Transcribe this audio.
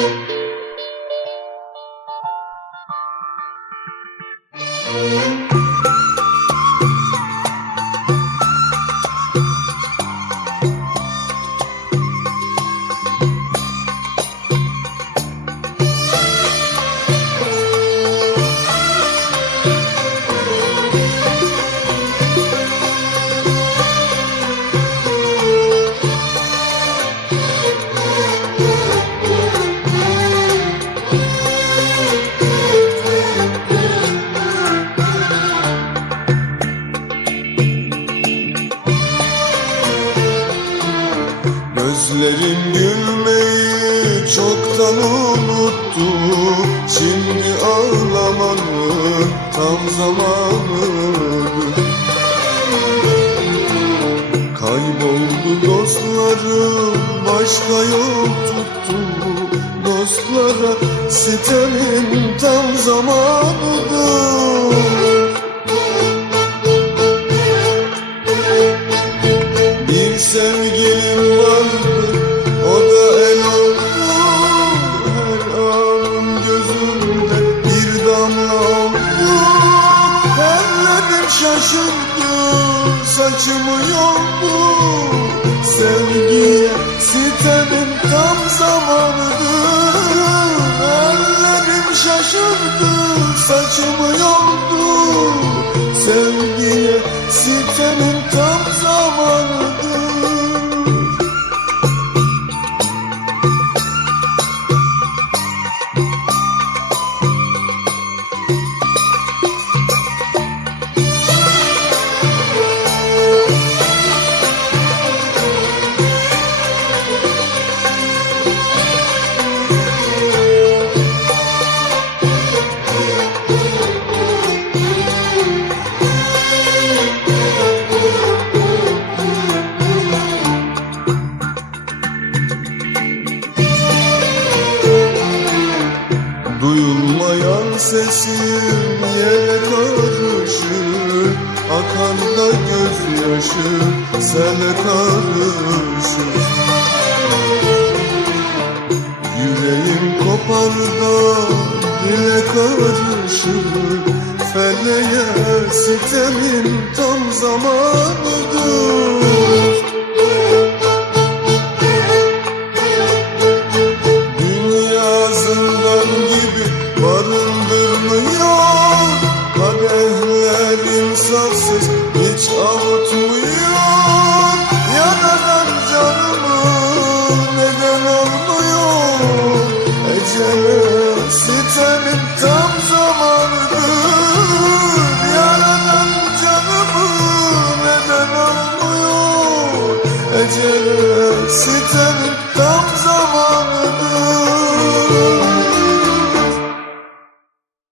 Thank you. Gözlerin gülmeyi çoktan unuttu. Şimdi ağlamanın tam zamanıdır Kayboldu dostlarım başka yol tuttu. Dostlara sitemin tam zamanıdır Şaşırdı saçımı yoldu Sevgiye sitemin tam zamanıdır. Ellerim şaşırdı saçımı yoldu Sevgiye sitemin tam zamanıdır sesim yere karışır Akan da gözyaşı sele karışır. Yüreğim kopar da dile karışır Feleğe sitemin tam zamanıdır sitemin tam zamanıdır